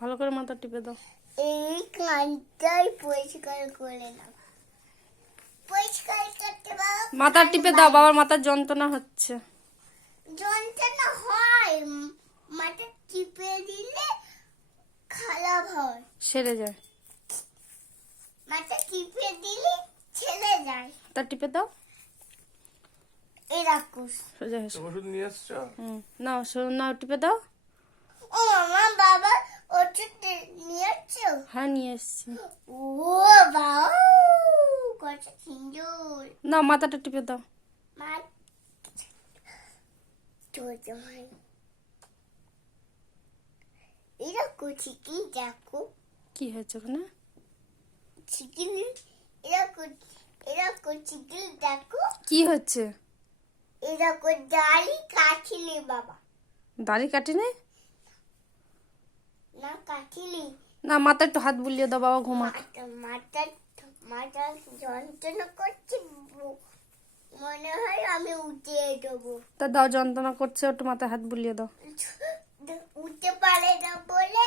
ভালো করে মাথা টিপে দাও। এই কানটাই পরিষ্কার করে নাও। পরিষ্কার করতে বাবা মাথা টিপে দাও, বাবার মাথার যন্ত্রণা হচ্ছে। যন্ত্রণা হয়, মাথা টিপে দিলে খারাপ হয়, সেরে যায়। মাথা টিপে দিলে ছেড়ে যায়। মাথা টিপে দাও। এই রাক্ষস সোজা হেসে। ওষুধ নিয়ে এসছো? নাও নাও, টিপে দাও। ও মামা বাবা ওষুধ নিয়ে আসছো? হ্যাঁ, নিয়ে এসছি। ও বাবা কত সুন্দর। নাও, মাথাটা টিপে দাও। মা চলতে হয়। এরা করছি কি দেখো, কি হয়েছে ওখানে? চিকেন এরা করছি কি দেখো, কি হচ্ছে? এরা করে দাড়ি কাটিনি বাবা, দাড়ি কাটিনি? না কাটিনি। না, মাথা একটু হাত বুলিয়ে দাও, বাবা ঘুমাক। মাথা মাথা যন্ত্রণা করছে, মনে হয় আমি উঠে দেবো। তা দাও, যন্ত্রণা করছে, একটু মাথায় হাত বুলিয়ে দাও। উঠতে পারে না বলে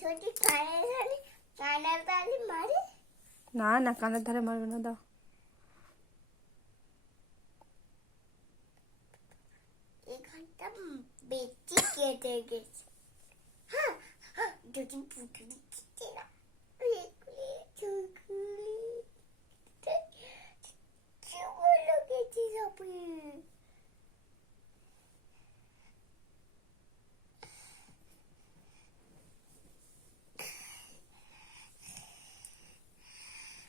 যদি কানের ধারে মারে। না না, কানের ধারে মারবে না, দাও। এখানটা বেশি কেটে গেছে। হ্যাঁ, যদি পুটুলি দিচ্ছে না,